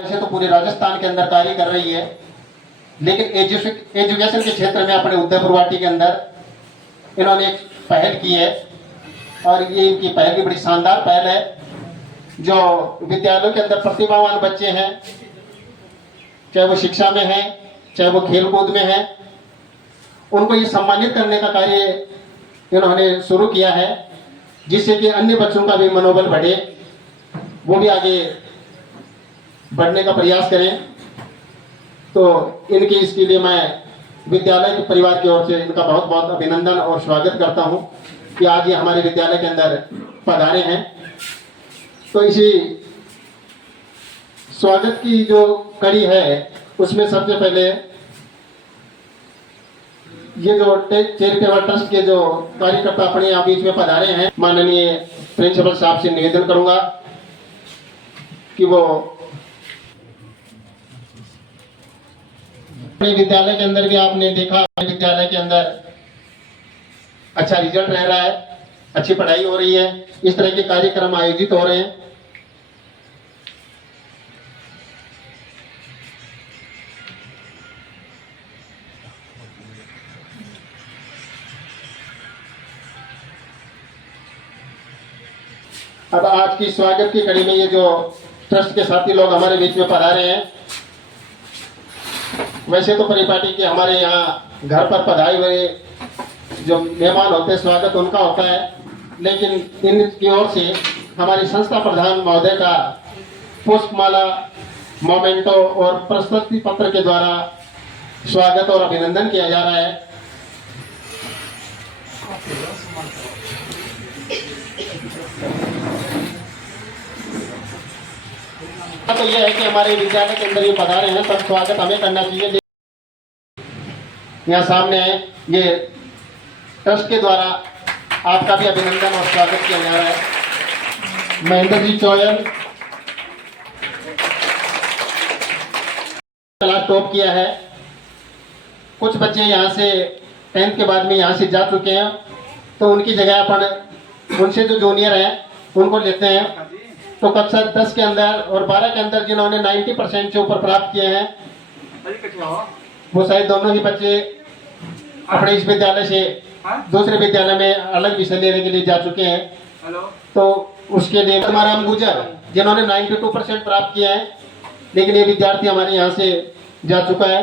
वैसे तो पूरे राजस्थान के अंदर कार्य कर रही है, लेकिन एजुकेशन के क्षेत्र में अपने उदयपुर वाटी के अंदर इन्होंने एक पहल की है और ये इनकी पहल की बड़ी शानदार पहल है। जो विद्यालयों के अंदर प्रतिभावान बच्चे हैं, चाहे वो शिक्षा में हैं, चाहे वो खेल कूद में हैं, उनको ये सम्मानित करने का कार्य इन्होंने शुरू किया है, जिससे कि अन्य बच्चों का भी मनोबल बढ़े, वो भी आगे बढ़ने का प्रयास करें। तो इनके इसके लिए मैं विद्यालय के परिवार की ओर से इनका बहुत बहुत अभिनंदन और स्वागत करता हूं कि आज ये हमारे विद्यालय के अंदर पधारे हैं। तो इसी स्वागत की जो कड़ी है उसमें सबसे पहले ये जो चैरिटेबल ट्रस्ट के जो कार्यकर्ता अपने यहाँ बीच में पधारे हैं, माननीय प्रिंसिपल साहब से निवेदन करूंगा कि वो अपने विद्यालय के अंदर भी आपने देखा, विद्यालय के अंदर अच्छा रिजल्ट रह रहा है, अच्छी पढ़ाई हो रही है, इस तरह के कार्यक्रम आयोजित हो रहे हैं। अब आज की स्वागत की कड़ी में ये जो ट्रस्ट के साथी लोग हमारे बीच में पधारे हैं, वैसे तो परिपाटी के हमारे यहाँ घर पर पधारे हुए जो मेहमान होते हैं स्वागत उनका होता है, लेकिन इनकी ओर से हमारी संस्था प्रधान महोदय का पुष्पमाला, मोमेंटो और प्रशस्ति पत्र के द्वारा स्वागत और अभिनंदन किया जा रहा है। तो यह है कि हमारे विद्यालय के अंदर ये पधारे हैं, तब स्वागत हमें करना चाहिए। यहाँ सामने ये ट्रस्ट के द्वारा आपका भी अभिनंदन और स्वागत किया जा रहा है। महेंद्र जी चौयल क्लास टॉप किया है। कुछ बच्चे यहाँ से 10th के बाद में यहाँ से जा चुके हैं, तो उनकी जगह अपन उनसे जो जूनियर हैं उनको लेते हैं। तो कक्षा 10 के अंदर और 12 के अंदर जिन्होंने 90% से ऊपर प्राप्त किए हैं, वो शायद दोनों ही बच्चे अपने इस विद्यालय से दूसरे विद्यालय में अलग विषय लेने के लिए जा चुके हैं। तो उसके लिए राम गुजर जिन्होंने 92% प्राप्त किए हैं, लेकिन ये विद्यार्थी हमारे यहाँ से जा चुका है।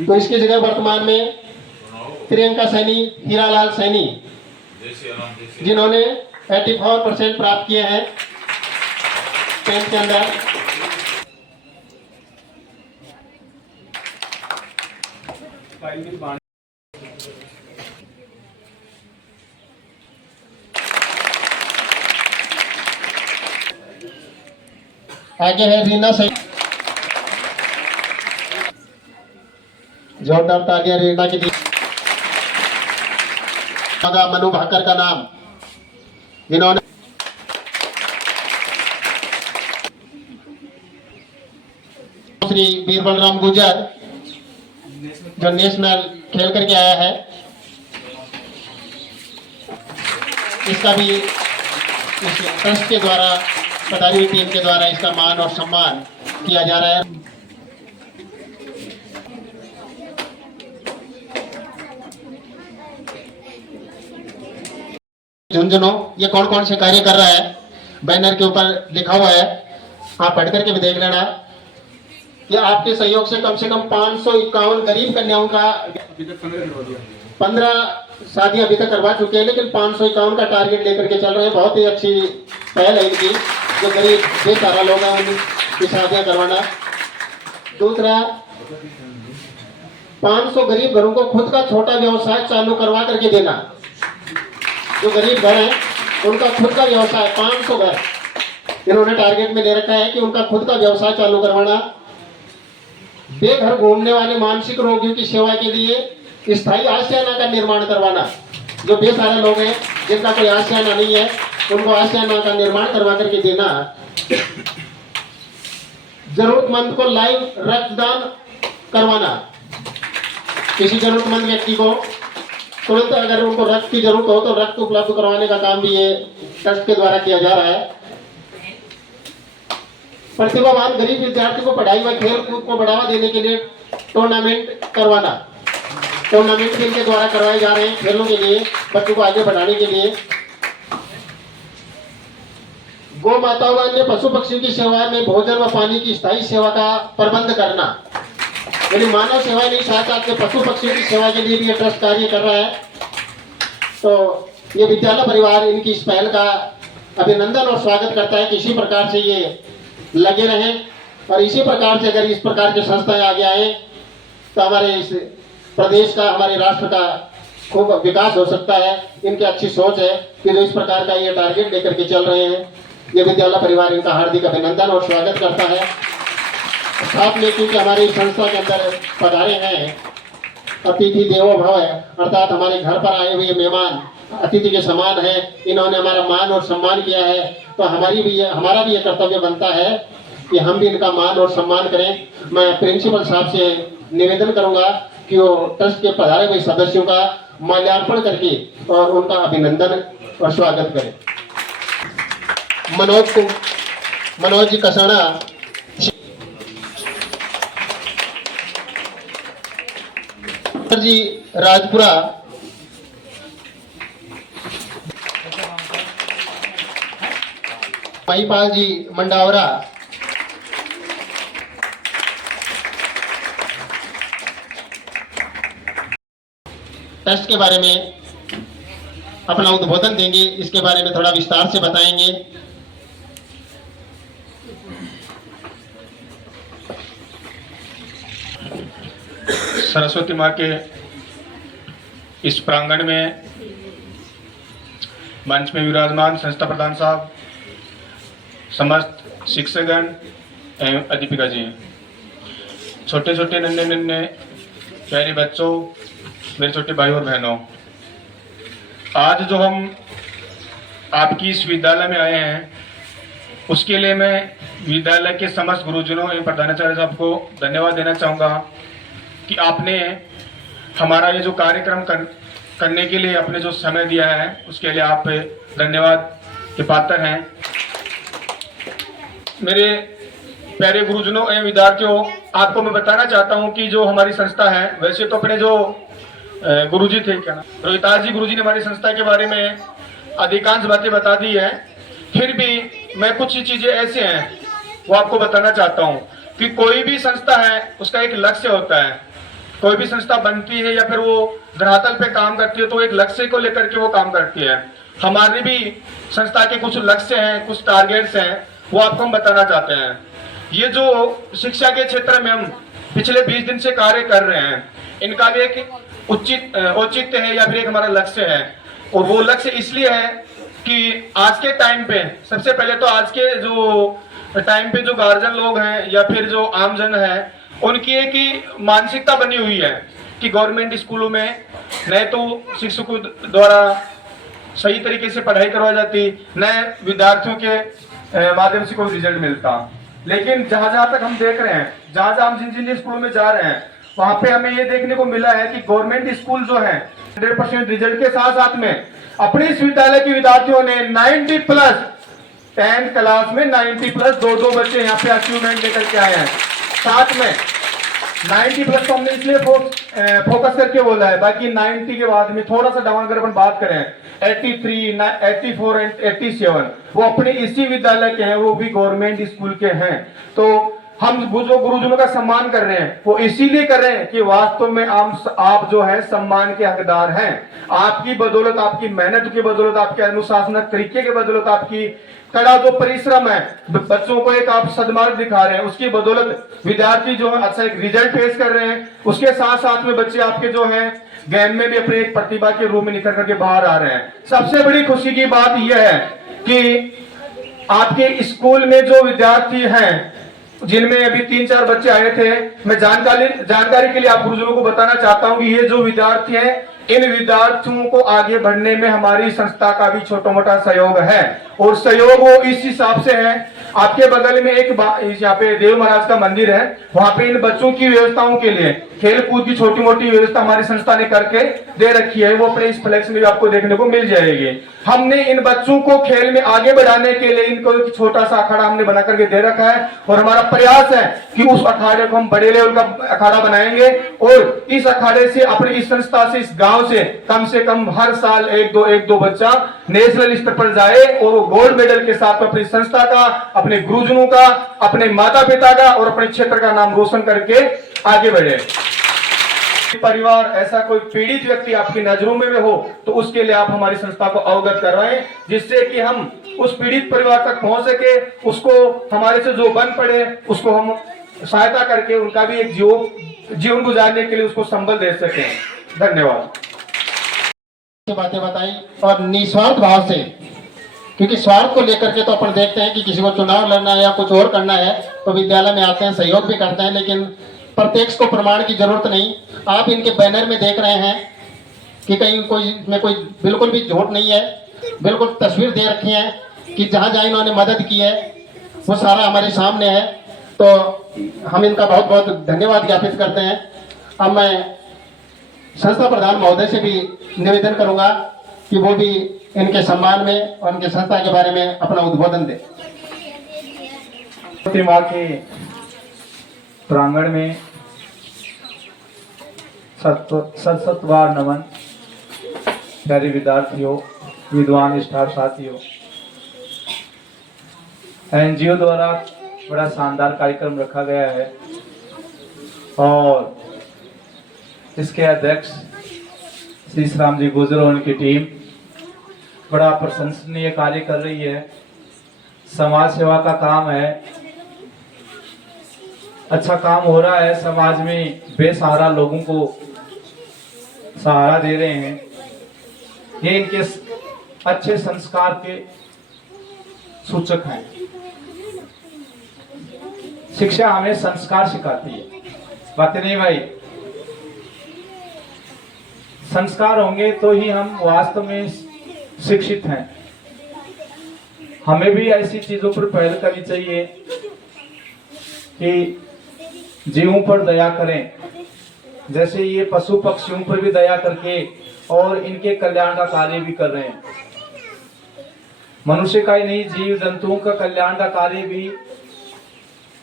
तो इसकी जगह वर्तमान में प्रियंका सैनी, हीरालाल सैनी जिन्होंने 84% प्राप्त किए हैं 10th के अंदर। आगे है रीना सैनी, जोरदार तालियां रीना के लिए। मनु भाकर का नाम, जिन्होंने श्री वीरबलराम गुजर जो नेशनल खेल करके आया है, इसका भी इस ट्रस्ट के द्वारा पधारी हुई टीम के द्वारा इसका मान और सम्मान किया जा रहा है। झुंझुनू ये कौन कौन से कार्य कर रहा है, बैनर के ऊपर लिखा हुआ है, आप पढ़ करके भी देख लेना। कि आपके सहयोग से कम 551 गरीब कन्याओं का 15 शादी अभी तक करवा चुके हैं, लेकिन 551 का टारगेट लेकर के चल रहे हैं। बहुत ही अच्छी पहल है इनकी, जो गरीब बेसहारा लोग हैं उनकी शादियां करवाना। दूसरा, 500 गरीब घरों को खुद का छोटा व्यवसाय चालू करवा करके देना। जो गरीब घर हैं उनका खुद का व्यवसाय 500 घर इन्होंने टारगेट में ले रखा है कि उनका खुद का व्यवसाय चालू करवाना। बेघर घूमने वाले मानसिक रोगियों की सेवा के लिए स्थायी आशियाना का निर्माण करवाना। जो बेसहारा लोग हैं जिनका कोई आशियाना नहीं है, उनको आशियाना का निर्माण करवा करके देना। जरूरतमंद को लाइव रक्तदान करवाना। किसी जरूरतमंद व्यक्ति को तुरंत अगर उनको रक्त की जरूरत हो तो रक्त उपलब्ध करवाने का काम भी ये ट्रस्ट के द्वारा किया जा रहा है। प्रतिभावान गरीब विद्यार्थी को पढ़ाई व खेल कूद को बढ़ावा देने के लिए टूर्नामेंट करवाना। टूर्नामेंट भी इनके द्वारा करवाए जा रहे हैं खेलों के लिए, बच्चों को आगे बढ़ाने के लिए। गौ माताओं व अन्य पशु पक्षियों की सेवा में भोजन व पानी की स्थायी सेवा का प्रबंध करना। यानी मानव सेवा नहीं, साथ साथ पशु पक्षियों की सेवा के लिए भी ये ट्रस्ट कार्य कर रहा है। तो ये विद्यालय परिवार इनकी इस पहल का अभिनंदन और स्वागत करता है कि इसी प्रकार से ये लगे रहें और इसी प्रकार से अगर इस प्रकार की संस्थाएं आगे आए तो हमारे इस प्रदेश का, हमारे राष्ट्र का खूब विकास हो सकता है। इनकी अच्छी सोच है कि जो इस प्रकार का ये टारगेट लेकर के चल रहे हैं, ये विद्यालय परिवार इनका हार्दिक अभिनंदन और स्वागत करता है। साथ में क्योंकि हमारी संस्था के अंदर पधारे हैं अतिथि देवो भव है, अर्थात हमारे घर पर आए हुए मेहमान अतिथि के समान है। इन्होंने हमारा मान और सम्मान किया है, तो हमारा भी ये कर्तव्य बनता है कि हम भी इनका मान और सम्मान करें। मैं प्रिंसिपल साहब से निवेदन करूंगा कि वो ट्रस्ट के पधारे हुए सदस्यों का माल्यार्पण करके और उनका अभिनंदन और स्वागत करें। मनोज जी कसाना जी राजपुरा, महिपाल जी मंडावरा, ट्रस्ट के बारे में अपना उद्बोधन देंगे, इसके बारे में थोड़ा विस्तार से बताएंगे। सरस्वती माँ के इस प्रांगण में मंच में विराजमान संस्था प्रधान साहब, समस्त शिक्षकगण एवं अध्यापिका जी, छोटे छोटे नन्हे नन्हे प्यारे बच्चों, मेरे छोटे भाई और बहनों, आज जो हम आपकी इस विद्यालय में आए हैं उसके लिए मैं विद्यालय के समस्त गुरुजनों एवं प्रधानाचार्य साहब को धन्यवाद देना चाहूँगा कि आपने हमारा ये जो कार्यक्रम करने के लिए अपने जो समय दिया है उसके लिए आप धन्यवाद के पात्र हैं। मेरे प्यारे गुरुजनों एवं विद्यार्थियों, आपको मैं बताना चाहता हूं कि जो हमारी संस्था है, वैसे तो अपने जो गुरुजी थे, क्या रोहिताज जी गुरुजी ने हमारी संस्था के बारे में अधिकांश बातें बता दी है, फिर भी मैं कुछ चीजें ऐसे हैं वो आपको बताना चाहता हूं कि कोई भी संस्था है उसका एक लक्ष्य होता है। कोई भी संस्था बनती है या फिर वो धरातल पे काम करती है तो एक लक्ष्य को लेकर के वो काम करती है। हमारी भी संस्था के कुछ लक्ष्य हैं, कुछ टारगेट्स हैं, वो आपको हम बताना चाहते हैं। ये जो शिक्षा के क्षेत्र में हम पिछले 20 दिन से कार्य कर रहे हैं, इनका भी एक औचित्य है या फिर एक हमारा लक्ष्य है। और वो लक्ष्य इसलिए है कि आज के टाइम पे, सबसे पहले तो आज के जो टाइम पे जो गार्जियन लोग हैं या फिर जो आमजन है, उनकी एक ही मानसिकता बनी हुई है कि गवर्नमेंट स्कूलों में न तो शिक्षकों द्वारा सही तरीके से पढ़ाई करवाई जाती, न विद्यार्थियों के माध्यम से कोई रिजल्ट मिलता। लेकिन जहां जहां तक हम देख रहे हैं, जहां जहां हम जिन जिन स्कूलों में जा रहे हैं, वहां पे हमें ये देखने को मिला है कि गवर्नमेंट स्कूल जो है 100% रिजल्ट के साथ साथ में अपने इस विद्यालय के विद्यार्थियों ने 90+ 10th क्लास में 90+ दो बच्चे यहाँ पे अचीवमेंट लेकर के आए हैं। साथ में 90+ तो हमने इसलिए फोकस करके बोला है, बाकी 90 के बाद में थोड़ा सा डाउन अगर अपन बात करें 83, 84 एंड 87, वो अपने इसी विद्यालय के हैं, वो भी गवर्नमेंट स्कूल के हैं। तो हम जो गुरुजनों का सम्मान कर रहे हैं वो इसीलिए कर रहे हैं कि वास्तव में आप जो है सम्मान के हकदार हैं। आपकी बदौलत, आपकी मेहनत की बदौलत, आपके अनुशासनक तरीके के बदौलत, आपकी कड़ा जो परिश्रम है, बच्चों को एक आप सदमार्ग दिखा रहे हैं, उसकी बदौलत विद्यार्थी जो है अच्छा एक रिजल्ट पेश कर रहे हैं। उसके साथ साथ में बच्चे आपके जो है ज्ञान में भी अपनी एक प्रतिभा के रूप में निकल करके बाहर आ रहे हैं। सबसे बड़ी खुशी की बात यह है कि आपके स्कूल में जो विद्यार्थी हैं, जिनमें अभी 3-4 बच्चे आए थे, मैं जानकारी के लिए आप गुरुजनों को बताना चाहता हूं कि ये जो विद्यार्थी हैं, इन विद्यार्थियों को आगे बढ़ने में हमारी संस्था का भी छोटा मोटा सहयोग है। और सहयोग वो इस हिसाब से है, आपके बगल में एक यहाँ पे देव महाराज का मंदिर है, वहां पे इन बच्चों की व्यवस्थाओं के लिए खेल कूद की छोटी मोटी व्यवस्था हमारी संस्था ने करके दे रखी है, वो अपने इस फ्लेक्स में भी आपको देखने को मिल जाएगी। हमने इन बच्चों को खेल में आगे बढ़ाने के लिए इनको एक छोटा सा अखाड़ा हमने बना करके दे रखा है, और हमारा प्रयास है कि उस अखाड़े को हम बड़े लेवल का अखाड़ा बनाएंगे, और इस अखाड़े से अपनी इस संस्था से, इस गांव से कम हर साल एक दो बच्चा नेशनल स्तर पर जाए, और वो गोल्ड मेडल के साथ अपनी संस्था का, अपने गुरुजनों का, अपने माता पिता का और अपने क्षेत्र का नाम रोशन करके आगे बढ़े। परिवार ऐसा कोई पीड़ित व्यक्ति आपकी नजरों में हो तो उसके लिए आप हमारी संस्था को अवगत करवाएं, जिससे कि हम उस पीड़ित परिवार तक पहुंच सके, उसको हमारे से जो बन पड़े उसको हम सहायता करके उनका भी एक जीवन गुजारने के लिए उसको संबल दे सके। धन्यवाद। बातें बताई और निस्वार्थ भाव से, क्योंकि स्वार्थ को लेकर के तो अपन देखते हैं कि किसी को चुनाव लड़ना है या कुछ और करना है तो विद्यालय में आते हैं, सहयोग भी करते हैं, लेकिन प्रत्यक्ष को प्रमाण की जरूरत नहीं। आप इनके बैनर में देख रहे हैं कि कहीं कोई बिल्कुल भी झूठ नहीं है, बिल्कुल तस्वीर दे रखी है कि जहां जहां इन्होंने मदद की है वो सारा हमारे सामने है। तो हम इनका बहुत बहुत धन्यवाद ज्ञापित करते हैं। अब मैं संस्था प्रधान महोदय से भी निवेदन करूंगा कि वो भी इनके सम्मान में और इनके संस्था के बारे में अपना उद्बोधन दे। माँ के प्रांगण में सत बार नमन। प्यारे विद्यार्थियों, विद्वान स्टाफ साथियों, एनजीओ द्वारा बड़ा शानदार कार्यक्रम रखा गया है और इसके अध्यक्ष श्री राम जी गुजर और उनकी टीम बड़ा प्रशंसनीय कार्य कर रही है। समाज सेवा का काम है, अच्छा काम हो रहा है। समाज में बेसहारा लोगों को सहारा दे रहे हैं। ये इनके अच्छे संस्कार के सूचक हैं। शिक्षा हमें संस्कार सिखाती है, बातें नहीं भाई। संस्कार होंगे तो ही हम वास्तव में शिक्षित हैं। हमें भी ऐसी चीजों पर पहल करनी चाहिए कि जीवों पर दया करें, जैसे ये पशु पक्षियों पर भी दया करके और इनके कल्याण का कार्य भी कर रहे हैं। मनुष्य का ही नहीं, जीव जंतुओं का कल्याण का कार्य भी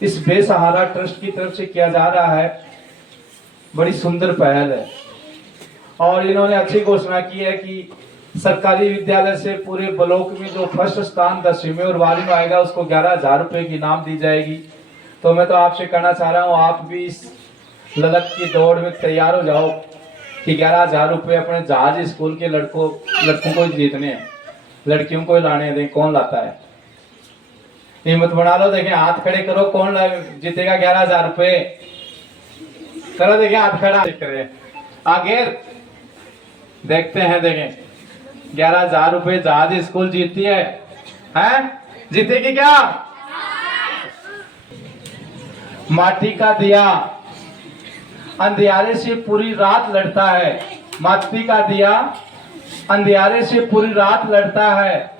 इस बेसहारा ट्रस्ट की तरफ से किया जा रहा है। बड़ी सुंदर पहल है और इन्होंने अच्छी घोषणा की है कि सरकारी विद्यालय से पूरे ब्लॉक में जो फर्स्ट स्थान 10वीं में और 12वीं में आएगा उसको 11,000 रुपए की इनाम दी जाएगी। तो मैं तो आपसे कहना चाह रहा हूँ, आप भी इस ललक की दौड़ में तैयार हो जाओ कि 11,000 रुपये अपने जहाज स्कूल के लड़कों को जीतने हैं, लड़कियों को लाने दें। कौन लाता है? हिम्मत बना लो, देखें हाथ खड़े करो, कौन जीतेगा 11,000 रुपये? करो, देखें हाथ खड़ा करें आगे, देखते हैं। देखें 11,000 रुपये जहाज स्कूल जीतती है, जीतेगी क्या? माटी का दिया अंधियारे से पूरी रात लड़ता है। माटी का दिया अंधियारे से पूरी रात लड़ता है।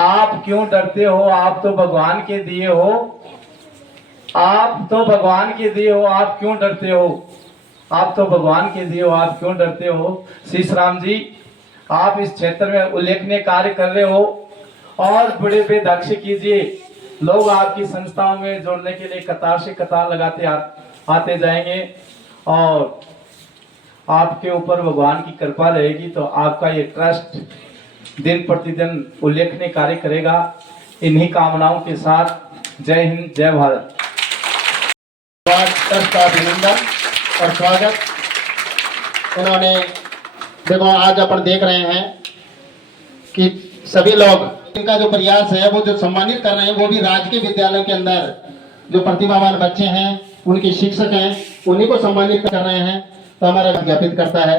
आप क्यों डरते हो? आप तो भगवान के दिए हो, आप तो भगवान के दिए हो, आप क्यों डरते हो? आप तो भगवान के दिए हो, आप क्यों डरते हो? शीश राम जी, आप इस क्षेत्र में उल्लेखनीय कार्य कर रहे हो और बड़े बेदख्श कीजिए। लोग आपकी संस्थाओं में जोड़ने के लिए कतार से कतार लगाते आते जाएंगे और आपके ऊपर भगवान की कृपा रहेगी तो आपका ये ट्रस्ट दिन प्रतिदिन उल्लेखनीय कार्य करेगा। इन्हीं कामनाओं के साथ जय हिंद, जय भारत। ट्रस्ट का अभिनंदन और स्वागत। इन्होंने देखो, आज अपन देख रहे हैं कि सभी लोग, इनका जो प्रयास है वो जो सम्मानित कर रहे हैं वो भी राजकीय विद्यालय के अंदर जो प्रतिभावान बच्चे हैं, उनके शिक्षक हैं, उन्हीं को सम्मानित कर रहे हैं। तो हमारा ज्ञापित करता है।